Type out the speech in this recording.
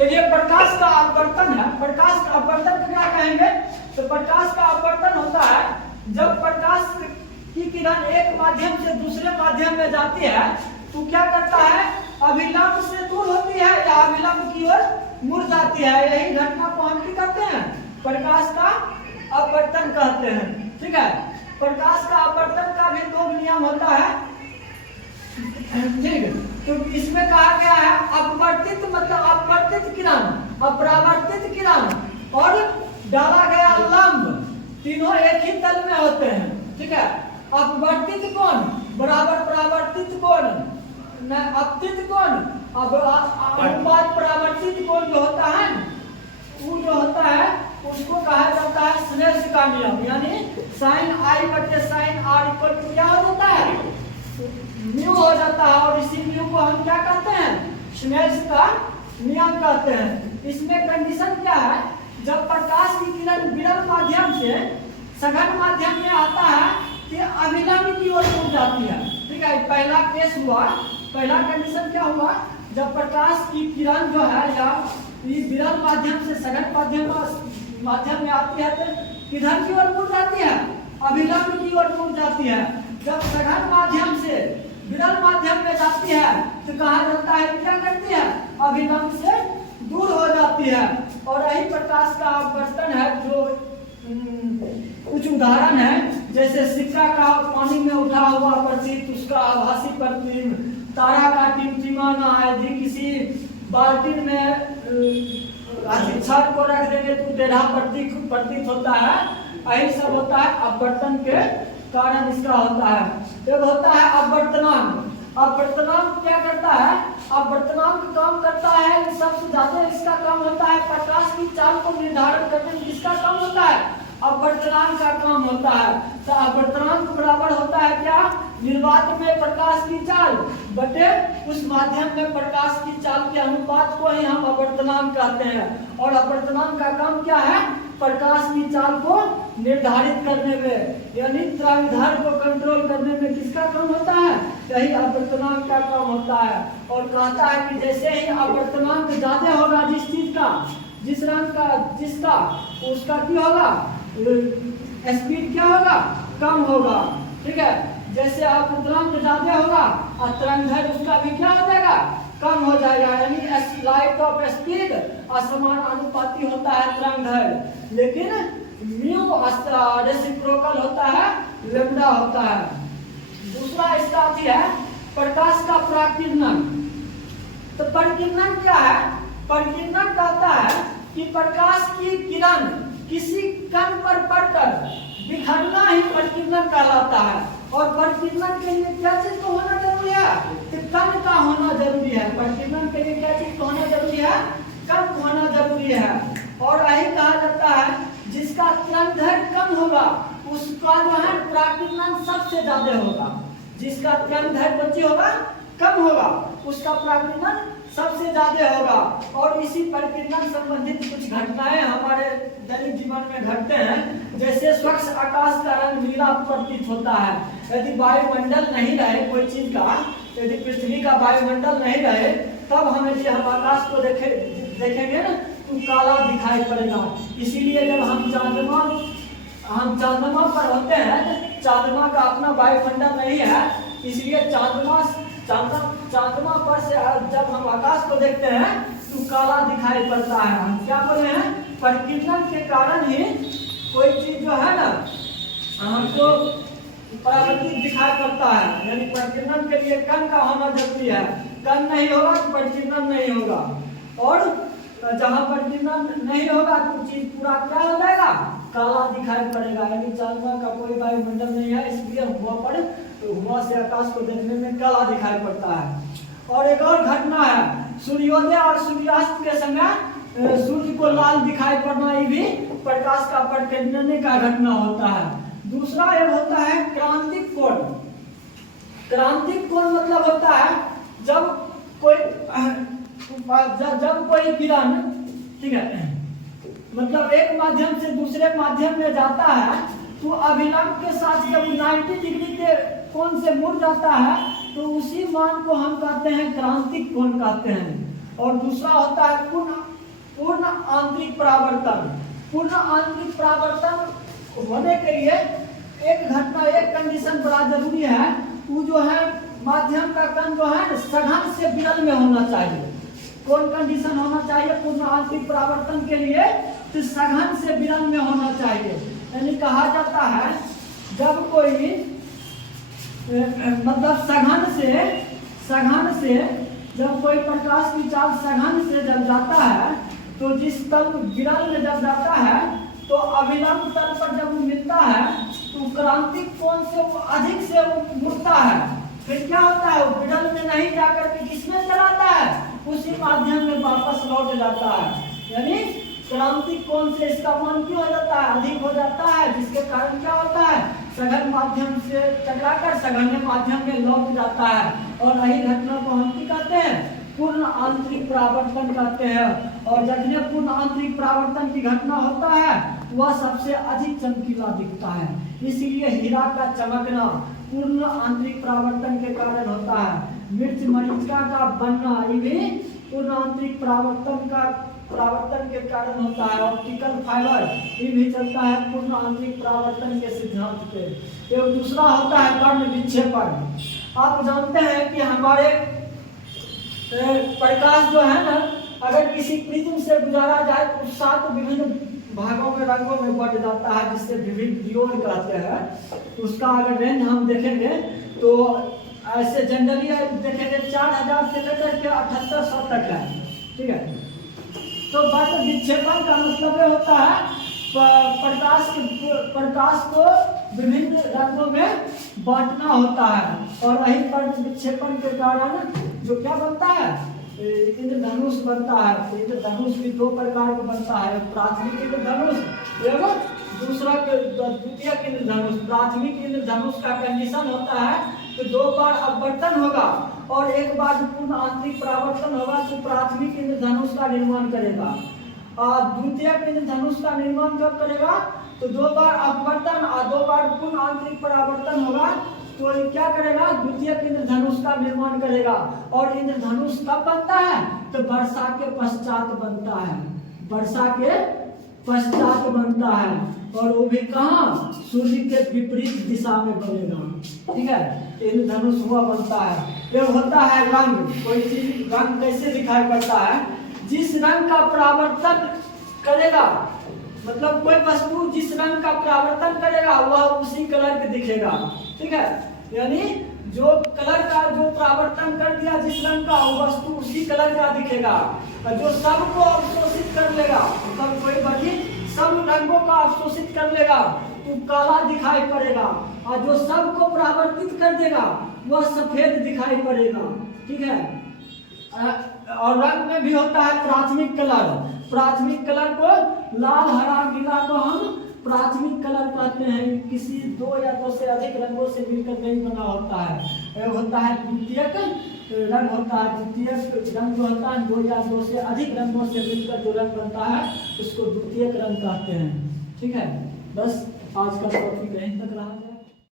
देखिए प्रकाश का अपवर्तन है, प्रकाश का अपवर्तन को क्या कहेंगे? तो प्रकाश का अपवर्तन होता है जब प्रकाश की किरण एक माध्यम से दूसरे माध्यम में जाती है तो क्या करता है, अभिलंब से दूर होती है या अभिलंब की ओर मुड़ जाती है। यही घटना को हम क्या कहते हैं? प्रकाश का अपवर्तन कहते हैं। ठीक है, प्रकाश का अपवर्तन का भी दो नियम होता है। ठीक, तो इसमें कहा गया है अपवर्तित मतलब अपवर्तित किरण, अपरावर्तित किरण और डाला गया लंब, तीनों एक ही तल में होते हैं। ठीक है, अपवर्तित कोण बराबर परावर्तित कोण, अपतित कोण अनुपात परावर्तित कोण जो होता है वो जो होता है उसको कहा जाता है स्नेल का नियम, यानी sin i बटे sin r इक्वल टू क्या हो जाता है? म्यू हो जाता है। और इसी म्यू को हम क्या कहते हैं? स्नेल का नियम कहते हैं। इसमें कंडीशन क्या है? जब प्रकाश की किरण विरल माध्यम से सघन माध्यम में आता है कि अभिलंब की ओर मुड़ जाती है। ठीक है, पहला केस हुआ, पहला कंडीशन क्या हुआ? जब प्रकाश की किरण जो है या विरल माध्यम से सघन माध्यम में आती है तो किधर की ओर मुड़ जाती है? अभिलंब की ओर मुड़ जाती है। जब सघन माध्यम से विरल माध्यम में जाती है तो कहा जाता है क्या करती है? अभिलंब से दूर हो जाती है। और यही प्रकाश का अपवर्तन है जो कुछ उदाहरण है, जैसे सिक्का का पानी में उठा हुआ प्रतीत उसका आभासी प्रतिबिंब, तारा का टिमटिमाना यदि किसी बाल्टी में छत को रख देंगे तो टेढ़ा प्रतीत होता है। यही सब होता है अपवर्तन के कारण इसका होता है। एक होता है अपवर्तनांक। अपवर्तनांक क्या करता है? अपवर्तनांक काम करता है सबसे ज्यादा इसका काम होता है प्रकाश की चाल को निर्धारण करने में। किसका काम होता है? अपवर्तनांक का काम होता है। तो अपवर्तनांक बराबर होता है क्या? निर्वात में प्रकाश की चाल बटे उस माध्यम में प्रकाश की चाल के अनुपात को ही हम अपवर्तनांक कहते हैं। और अपवर्तनांक का काम क्या है? प्रकाश की चाल को निर्धारित करने में, यानी तरंगदैर्घ्य को कंट्रोल करने में किसका काम होता है? यही अपवर्तनांक का काम होता है। और कहता है कि जैसे ही अपवर्तनांक ज्यादा होगा जिस चीज का, जिस रंग का, जिसका, उसका क्या होगा? स्पीड क्या होगा? कम होगा। ठीक है, जैसे अपवर्तनांक ज्यादा होगा और तरंगदैर्घ्य उसका भी क्या हो जाएगा? कम हो जाएगा। यानी लाइट ऑफ स्पीड असमान अनुपाती होता है तरंगदैर्घ्य, लेकिन म्यू रेसिप्रोकल होता है, लैम्डा होता है। दूसरा इसका है प्रकाश का प्रकीर्णन। तो प्रकीर्णन क्या है? प्रकीर्णन कहता है कि प्रकाश की किरण किसी कण पर पड़कर बिखरना ही प्रकीर्णन कहलाता है। और प्रकीर्णन के लिए क्या चीज को होना जरूरी है? तो कण का होना जरूरी है। प्रकीर्णन के लिए क्या चीज को होना जरूरी है? कण होना जरूरी है। और यही कहा जाता है जिसका तरंगदैर्घ्य कम होगा उसका जो है प्रकीर्णन सबसे ज्यादा होगा। जिसका तरंगदैर्घ्य बच्चे होगा कम होगा उसका प्रकीर्णन सबसे ज्यादा होगा। और इसी प्रकीर्णन संबंधित कुछ घटनाएं हमारे दैनिक जीवन में घटते हैं। जैसे स्वच्छ आकाश का रंग नीला प्रतीत होता है। यदि वायुमंडल नहीं रहे कोई चीज का, यदि पृथ्वी का वायुमंडल नहीं रहे तब हम यदि हम आकाश को देखेंगे ना तो काला दिखाई पड़ेगा। इसीलिए जब हम चांद्रमा पर होते हैं, चांद्रमा का अपना वायुमंडल नहीं है, इसलिए चांद्रमा पर से जब हम आकाश को देखते हैं तो काला दिखाई पड़ता है। हम क्या बोले हैं? प्रकीर्णन के कारण ही कोई चीज जो है ना हमको परावर्तित दिखाई पड़ता है। यानी प्रकीर्णन के लिए कण का होना जरूरी है। कण नहीं होगा तो प्रकीर्णन नहीं होगा। और जहाँ प्रकीर्णन नहीं होगा तो चीज पूरा क्या हो जाएगा? काला दिखाई पड़ेगा। यानी चंद्रमा का कोई वायुमंडल नहीं है, इसलिए हुआ से आकाश को देखने में काला दिखाई पड़ता है। और एक और घटना है, सूर्योदय और सूर्यास्त के समय सूर्य को लाल दिखाई पड़ना, ये भी प्रकाश का प्रकीर्णन का घटना होता है। दूसरा एक होता है क्रांतिक कोण। क्रांतिक कोण मतलब होता है जब कोई किरण, ठीक है, मतलब एक माध्यम से दूसरे माध्यम में जाता है तो अभिलंब के साथ जब 90 डिग्री के कोण से मुड़ जाता है तो उसी मान को हम कहते हैं क्रांतिक कोण कहते हैं। और दूसरा होता है पूर्ण आंतरिक परावर्तन। पूर्ण आंतरिक परावर्तन होने के लिए एक घटना, एक कंडीशन बड़ा जरूरी है, वो जो है माध्यम का कण जो है सघन से विरल में होना चाहिए। कौन कंडीशन होना चाहिए पूर्ण आंतरिक परावर्तन के लिए? तो सघन से विरल में होना चाहिए। यानी कहा जाता है जब कोई मतलब सघन से जब कोई प्रकाश की चाल सघन से जब जाता है तो जिस तल विरल में जब जाता है तो अभिलंब तल पर जब वो मिलता है तो क्रांतिक कोण से वो अधिक से वो मुड़ता है। फिर क्या होता है? वो विरल में नहीं जाकर के किसमें चलाता है? उसी माध्यम में वापस लौट जाता है। यानी क्रांतिक कोण से इसका मान क्यों हो जाता है? अधिक हो जाता है, जिसके कारण क्या होता है? सघन माध्यम से टकराकर सघन माध्यम में लौट जाता है। और यही घटना को हम क्या कहते हैं? पूर्ण आंतरिक परावर्तन कहते हैं। और जब पूर्ण आंतरिक परावर्तन की घटना होता है वह सबसे अधिक चमकीला दिखता है। इसीलिए हीरा का चमकना पूर्ण आंतरिक परावर्तन के कारण होता है। मिर्च मरीचिका का बनना ये भी पूर्ण आंतरिक परावर्तन के कारण होता है। ऑप्टिकल फाइबर ये भी चलता है पूर्ण आंतरिक परावर्तन के सिद्धांत पे। एक दूसरा होता है कर्ण विक्षेपण। आप जानते हैं कि हमारे प्रकाश जो है ना, अगर किसी प्रिज्म से गुजारा जाए तो 7 विभिन्न भागों में रंगों में बढ़ जाता है, जिससे विभिन्न डियोड कहते हैं। उसका अगर रेंज हम देखेंगे तो ऐसे जनरली देखेंगे 4000 से लेकर के 7800 तक है। ठीक है, तो बट विक्षेपण का मतलब ये होता है प्रकाश को विभिन्न रंगों में बांटना होता है। और यही पर विक्षेपण के कारण जो क्या बनता है? इंद्रधनुष बनता है। तो इंद्रधनुष भी 2 प्रकार का बनता है, प्राथमिक इंद्रधनुष एवं दूसरा द्वितीयक इंद्रधनुष। प्राथमिक इंद्रधनुष का कंडीशन होता है तो 2 बार अपवर्तन होगा और 1 बार पूर्ण आंतरिक परावर्तन होगा तो प्राथमिक इंद्रधनुष का निर्माण करेगा। और द्वितीयक इंद्रधनुष का निर्माण कब करेगा? तो 2 बार अपवर्तन और 2 बार पूर्ण आंतरिक परावर्तन होगा तो क्या करेगा? द्वितीयक इंद्रधनुष का निर्माण करेगा। और इंद्रधनुष कब बनता है? तो वर्षा के पश्चात बनता है। वर्षा के पश्चात बनता है और वो भी कहाँ? सूर्य के विपरीत दिशा में बनेगा। ठीक है, इंद्रधनुष हुआ बनता है। ये होता है रंग। कोई चीज रंग कैसे दिखाई पड़ता है? जिस रंग का परावर्तन करेगा, मतलब कोई वस्तु जिस रंग का परावर्तन करेगा वह उसी कलर के दिखेगा। ठीक है, यानी जो कलर का जो परावर्तन कर दिया जिस रंग का, वो वस्तु उसी कलर का दिखेगा। और जो सबको अवशोषित कर लेगा, मतलब कोई बड़ी सब रंगों का अवशोषित कर लेगा तो काला दिखाई पड़ेगा। और जो सबको परावर्तित कर देगा वह सफेद दिखाई पड़ेगा। ठीक है, और रंग में भी होता है प्राथमिक कलर। प्राथमिक कलर को लाल, हरा, नीला को हम प्राथमिक कलर कहते हैं। किसी 2 या 2 से अधिक रंगों से मिलकर नहीं बना होता है। होता है द्वितीयक रंग होता है। द्वितीयक रंग जो होता है 2 या 2 से अधिक रंगों से मिलकर जो रंग बनता है उसको द्वितीयक रंग कहते हैं। ठीक है, बस आज का टॉपिक यहीं तक रहा।